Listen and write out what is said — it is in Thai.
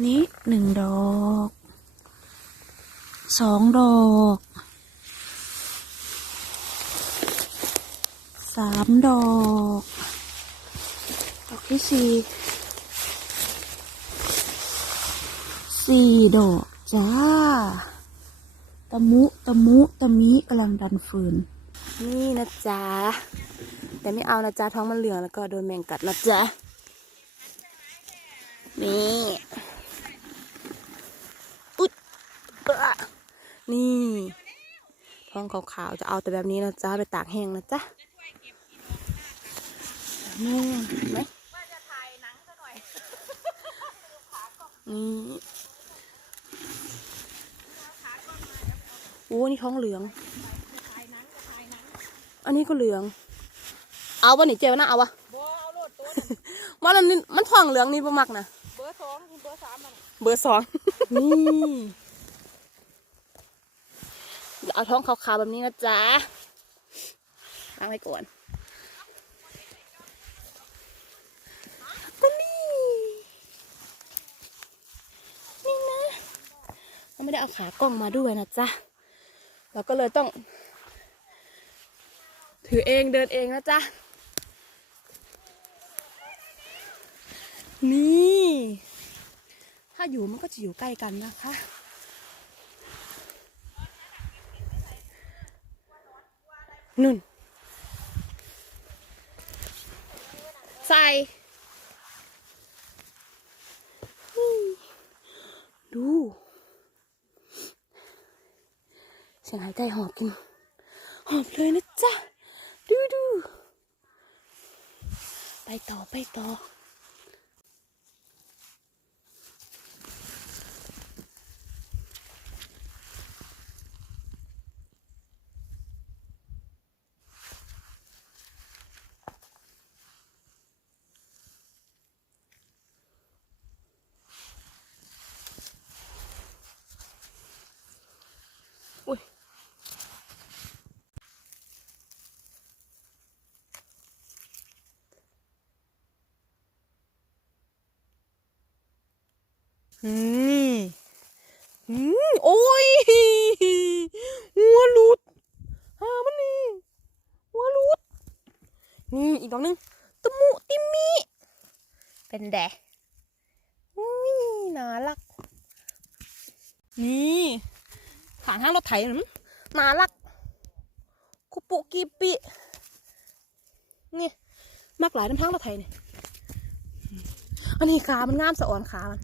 นี้หนึ่งดอกสองดอกสามดอก ดอกที่สี่สี่ดอกจ้า ตะมุตะมุตะมิกำลังดันฟืน นี่นะจ๊ะ แต่ไม่เอานะจ๊ะท้องมันเหลืองแล้วก็โดนแมงกัดนะจ๊ะ นี่ นี่ท้องขาวๆจะเอาแต่แบบนี้นะจ๊ะไปตากแห้งนะจ๊ะนี่เห็นไหมนี่โอ้นี่ท้องเหลือง อันนี้ก็เหลือง เอาวะนี่เจวนะเอาวะบ่เอาโลดตัวว่ามันมันท้องเหลืองนี่ประมักนะ เบอร์สองคุณเบอร์สามมันเบอร์สองนี่ เดี๋ยวเอาท้องขาวๆแบบนี้นะจ๊ะล้างไว้ก่อนก็นี่ นี่นะเราไม่ได้เอาขากล้องมาด้วยนะจ๊ะ เราก็เลยต้อง ถือเองเดินเองนะจ๊ะ นี่ ถ้าอยู่มันก็จะอยู่ใกล้กันนะคะ นุ่นใส่ดูเสียงหายใจหอบกินหอบเลยนะจ๊ะ ดูดูไปต่อไปต่อ นี่อืมโอ้ยหัวหลุดหามันนี่หัวหลุด นี่อีกดอกหนึงตมุติมิ เป็นแดอุ้ยน่ารัก นี่ขางห้างรถไถนั่นน่ารักคุปุกิปิ นี่มักหลายน้ำทางรถไถนี่ อันนี้ขา มันงามสะอ่อนขา มัน